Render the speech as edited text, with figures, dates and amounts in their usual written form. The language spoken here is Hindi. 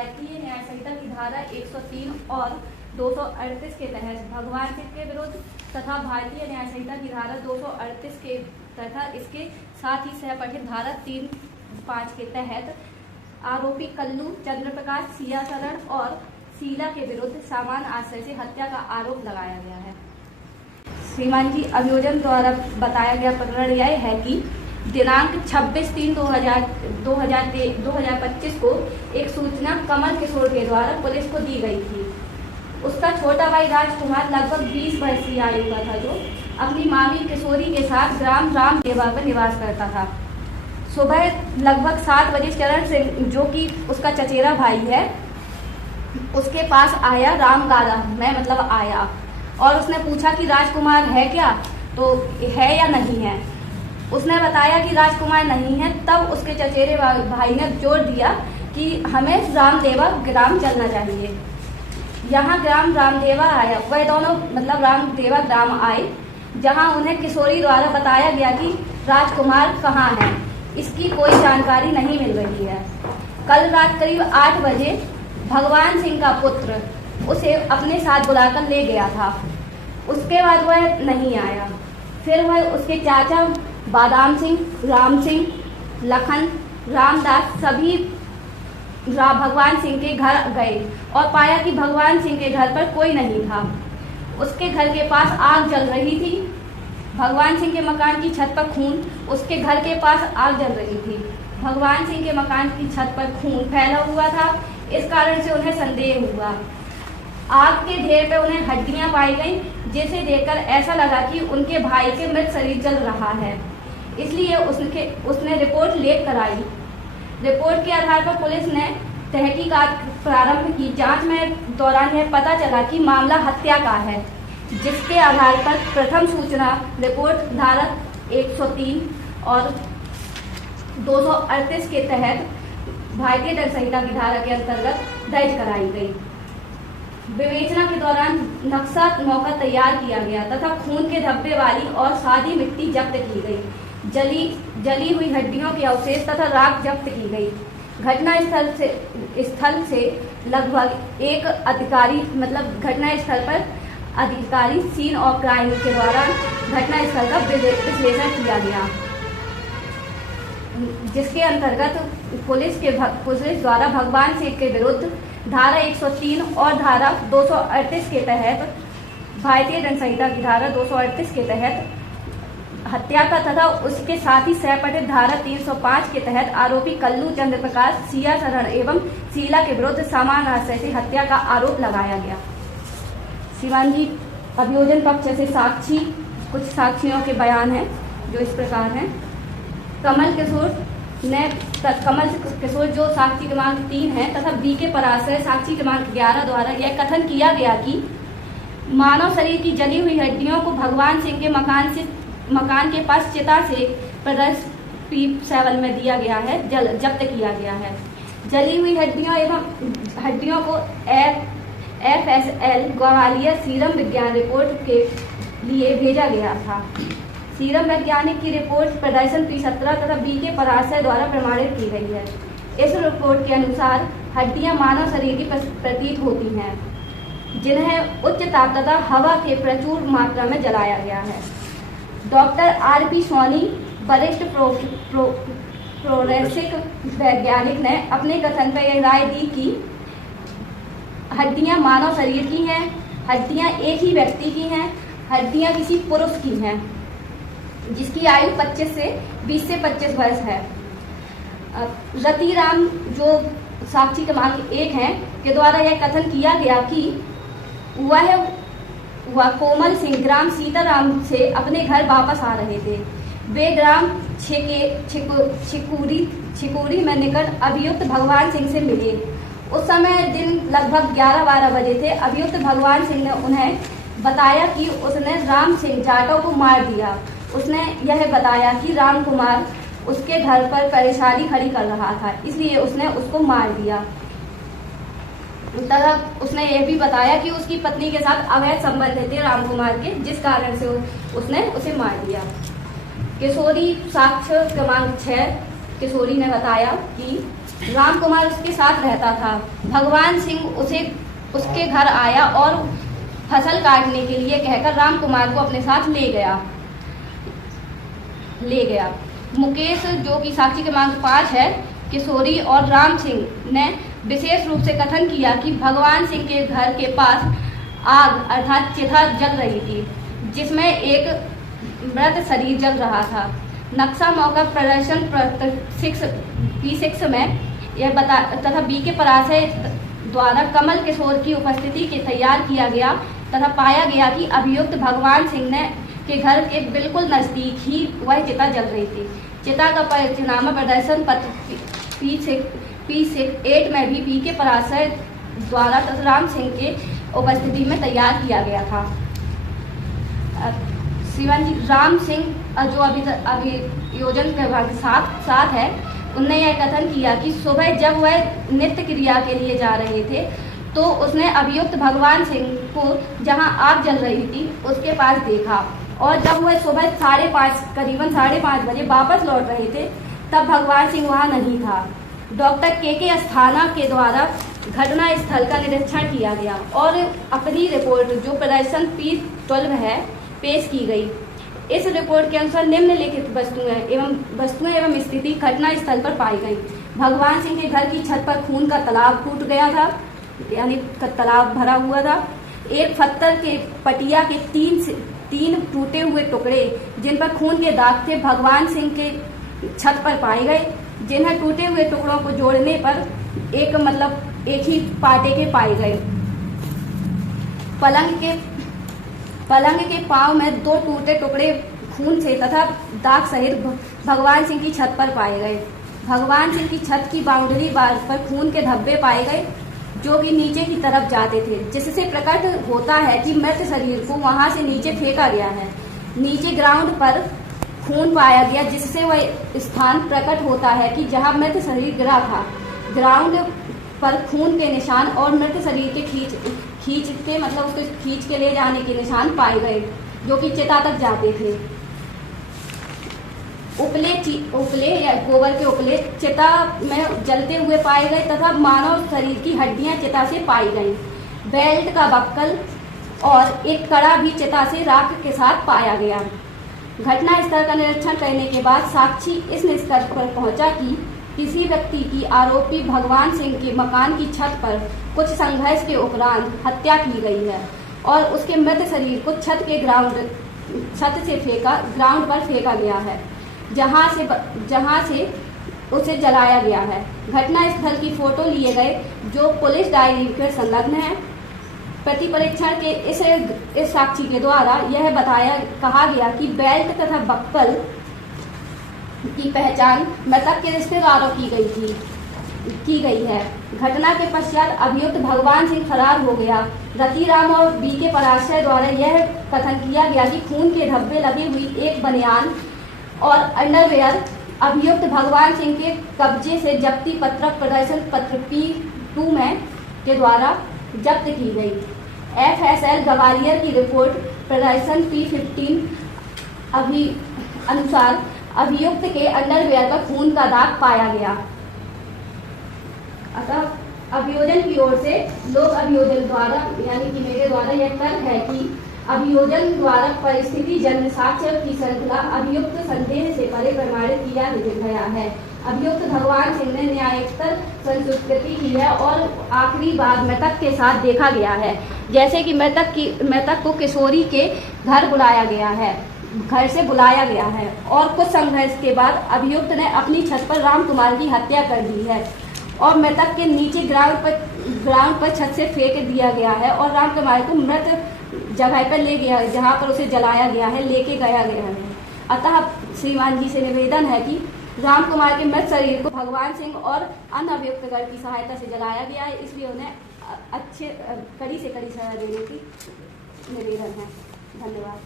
भारतीय न्याय संहिता की धारा 103 और 238 के तहत भगवान सिंह के विरुद्ध तथा भारतीय न्याय संहिता की धारा 238 के तथा इसके साथ ही सहपठित धारा 3-5 के तहत आरोपी कल्लू चंद्र प्रकाश सिया शरण और शीला के विरुद्ध समान आशय से हत्या का आरोप लगाया गया है। श्रीमान जी, अभियोजन द्वारा बताया गया प्रकरण यह है कि दिनांक 26/3/2025 को एक सूचना कमल किशोर के द्वारा पुलिस को दी गई थी। उसका छोटा भाई राजकुमार लगभग 20 वर्षीय आयु का था, जो अपनी मामी किशोरी के साथ ग्राम रामदेवा पर निवास करता था। सुबह लगभग 7 बजे चरण सिंह, जो कि उसका चचेरा भाई है, उसके पास आया रामगारा में आया और उसने पूछा कि राजकुमार है क्या, तो है या नहीं है। उसने बताया कि राजकुमार नहीं है। तब उसके चचेरे भाई ने जोर दिया कि हमें रामदेवा ग्राम चलना चाहिए। यहाँ ग्राम रामदेवा आया, वह दोनों रामदेवा ग्राम आए, जहाँ उन्हें किशोरी द्वारा बताया गया कि राजकुमार कहाँ है, इसकी कोई जानकारी नहीं मिल रही है। कल रात करीब 8 बजे भगवान सिंह का पुत्र उसे अपने साथ बुलाकर ले गया था। उसके बाद वह नहीं आया। फिर वह उसके चाचा बादाम सिंह, राम सिंह, लखन, रामदास सभी भगवान सिंह के घर गए और पाया कि भगवान सिंह के घर पर कोई नहीं था। उसके घर के पास आग जल रही थी। भगवान सिंह के मकान की छत पर खून, उसके घर के पास आग जल रही थी। भगवान सिंह के मकान की छत पर खून फैला हुआ था। इस कारण से उन्हें संदेह हुआ। आग के ढेर पे उन्हें हड्डियां पाई गई, जिसे देखकर ऐसा लगा कि उनके भाई के मृत शरीर जल रहा है। इसलिए उसने रिपोर्ट लेट कराई। रिपोर्ट के आधार पर पुलिस ने तहकीकात प्रारंभ की। जांच में दौरान यह पता चला कि मामला हत्या का है, जिसके आधार पर प्रथम सूचना रिपोर्ट धारा 103 और 238 के तहत भारतीय दंड संहिता की धारा के अंतर्गत दर्ज कराई गई। विवेचना के दौरान नक्शा मौका तैयार किया गया तथा खून के धब्बे वाली और सादी मिट्टी जब्त की गई। जली हुई हड्डियों के अवशेष तथा राख जब्त की गई। घटना स्थल से लगभग एक अधिकारी घटना स्थल पर अधिकारी सीन ऑफ क्राइम के द्वारा घटना स्थल का विश्लेषण किया गया, जिसके अंतर्गत पुलिस द्वारा भगवान सिंह के विरुद्ध धारा 103 और धारा 238 के तहत भारतीय दंड संहिता की धारा 238 के तहत हत्या का तथा उसके साथ ही सहपठित धारा 305 के तहत आरोपी कल्लू चंद्र प्रकाश सिया शरण एवं शीला के विरुद्ध समान आशय से हत्या का आरोप लगाया गया। श्रीमान जी, अभियोजन पक्ष से कुछ साक्षियों के बयान हैं जो इस प्रकार हैं। कमल किशोर जो साक्षी क्रमांक 3 है तथा बी के पराशर साक्षी क्रमांक 11 द्वारा यह कथन किया गया कि मानव शरीर की जली हुई हड्डियों को भगवान सिंह के मकान के पास चिता से प्रदर्श P7 में दिया गया है, जब्त किया गया है। जली हुई हड्डियों को FSL ग्वालियर सीरम विज्ञान रिपोर्ट के लिए भेजा गया था। सीरम वैज्ञानिक की रिपोर्ट प्रदर्शन P17 तथा बी के पराशर द्वारा प्रमाणित की गई है। इस रिपोर्ट के अनुसार हड्डियां मानव शरीर की प्रतीत होती हैं, जिन्हें उच्च ताप तथा हवा के प्रचुर मात्रा में जलाया गया है। डॉक्टर RP सोनी, वरिष्ठ फोरेंसिक वैज्ञानिक ने अपने कथन पर यह राय दी कि हड्डियां मानव शरीर की हैं, हड्डियां एक ही व्यक्ति की हैं, हड्डियां किसी पुरुष की हैं जिसकी आयु 20 से 25 वर्ष है। रतिराम जो साक्षी क्रमांक 1 है के द्वारा यह कथन किया गया कि वह कोमल सिंह ग्राम सीताराम से अपने घर वापस आ रहे थे। वे ग्राम छिकुरी में निकट अभियुक्त भगवान सिंह से मिले। उस समय दिन लगभग 11-12 बजे थे। अभियुक्त भगवान सिंह ने उन्हें बताया कि उसने राम सिंह जाटव को मार दिया। उसने यह बताया कि राम कुमार उसके घर पर परेशानी खड़ी कर रहा था, इसलिए उसने उसको मार दिया। तथा उसने यह भी बताया कि उसकी पत्नी के साथ अवैध संबंध थे राम कुमार के, जिस कारण से उसने उसे मार दिया। किशोरी साक्ष्य क्रमांक 6 किशोरी ने बताया कि राम कुमार उसके साथ रहता था। भगवान सिंह उसके घर आया और फसल काटने के लिए कहकर राम कुमार को अपने साथ ले गया। मुकेश, जो कि साक्षी क्रमांक 5 है, किशोरी और राम सिंह ने विशेष रूप से कथन किया कि भगवान सिंह के घर के पास आग अर्थात चिता जल रही थी, जिसमें एक मृत शरीर जल रहा था। नक्शा मौका प्रदर्शन P6 में यह तथा बी के पराशय द्वारा कमल किशोर की उपस्थिति के तैयार किया गया तथा पाया गया कि अभियुक्त भगवान सिंह के घर के बिल्कुल नजदीक ही वह चिता जल रही थी। चिता का पंचनामा प्रदर्शन पत्र P8 में भी बी के पराशय द्वारा तथा राम सिंह के उपस्थिति में तैयार किया गया था। श्रीमान जी, राम सिंह जो अभियोजन के साथ है, उनने यह कथन किया कि सुबह जब वह नित्य क्रिया के लिए जा रहे थे तो उसने अभियुक्त भगवान सिंह को जहां आग जल रही थी उसके पास देखा, और जब वह सुबह करीबन 5:30 बजे वापस लौट रहे थे तब भगवान सिंह वहां नहीं था। डॉक्टर के अस्थाना के द्वारा घटना स्थल का निरीक्षण किया गया और अपनी रिपोर्ट जो प्रदर्शन P12 है पेश की गई। इस रिपोर्ट के अनुसार निम्नलिखित वस्तुएं एवं स्थिति घटना स्थल पर पाई गई। भगवान सिंह के घर की छत पर खून का तालाब टूट गया था, यानी तालाब भरा हुआ था। एक पत्थर के पटिया के तीन टूटे हुए टुकड़े जिन पर खून के दाग थे भगवान सिंह के छत पर पाए गए, जिन्हें टूटे हुए टुकड़ों को जोड़ने पर एक ही पाटे के पाए गए। पलंग के पांव में 2 टूटे टुकड़े खून से तथा दाग सहित भगवान सिंह की छत पर पाए गए। भगवान सिंह की छत की बाउंड्री वाल पर खून के धब्बे पाए गए जो कि नीचे की तरफ जाते थे, जिससे प्रकट होता है कि मृत शरीर को वहां से नीचे फेंका गया है। नीचे ग्राउंड पर खून पाया गया, जिससे वह स्थान प्रकट होता है कि जहां मृत शरीर गिरा था। ग्राउंड पर खून के निशान और मृत शरीर के उसके खींच के ले जाने के निशान पाए गए जो कि चिता तक जाते थे। उपले या गोबर के उपले चिता में जलते हुए पाए गए तथा मानव शरीर की हड्डियां चिता से पाई गईं। बेल्ट का बक्कल और एक कड़ा भी चिता से राख के साथ पाया गया। घटना स्थल का निरीक्षण करने के बाद साक्षी इस निष्कर्ष पर पहुंचा कि किसी व्यक्ति की आरोपी भगवान सिंह के मकान की छत पर कुछ संघर्ष के उपरांत हत्या की गई है और उसके मृत शरीर को छत से ग्राउंड पर फेंका गया है, जहां से उसे जलाया गया है। घटना स्थल की फोटो लिए गए जो पुलिस डायरी में संलग्न है। प्रति परीक्षण के इस साक्षी के द्वारा यह कहा गया कि बेल्ट तथा बक्कल की पहचान मृतक के रिश्तेदारों की गई है। घटना के पश्चात अभियुक्त भगवान सिंह फरार हो गया। रतिराम और बी के पराशय द्वारा यह कथन किया गया कि खून के धब्बे लगी हुई एक बनियान और अंडरवेयर अभियुक्त भगवान सिंह के कब्जे से जब्ती पत्रक प्रदर्शन पत्र P2 के द्वारा जब्त की गई। FSL ग्वालियर की रिपोर्ट प्रदर्शन P15 अनुसार अभियुक्त के अंडरवेयर पर खून का दाग पाया गया। अतः अभियोजन की ओर से लोक अभियोजन द्वारा यानी कि मेरे द्वारा यह तर्क है कि अभियोजन द्वारा परिस्थिति जन्य साक्ष्य की श्रृंखला अभियुक्त संदेह से परे प्रमाणित किया गया है। अभियुक्त भगवान सिंह ने न्यायोत्तर संस्कृति की है और आखिरी बार मृतक के साथ देखा गया है, जैसे कि मृतक को किशोरी के घर से बुलाया गया है और कुछ संघर्ष के बाद अभियुक्त ने अपनी छत पर राम कुमार की हत्या कर दी है और मृतक के नीचे ग्राउंड पर छत से फेंक दिया गया है और राम कुमार को मृत जगह पर ले गया जहां पर उसे जलाया गया है लेके गया है। अतः श्रीमान जी से निवेदन है कि राम कुमार के मृत शरीर को भगवान सिंह और अन्य अभियुक्तगण की सहायता से जलाया गया है, इसलिए उन्हें कड़ी से कड़ी सजा देने की निवेदन है। धन्यवाद।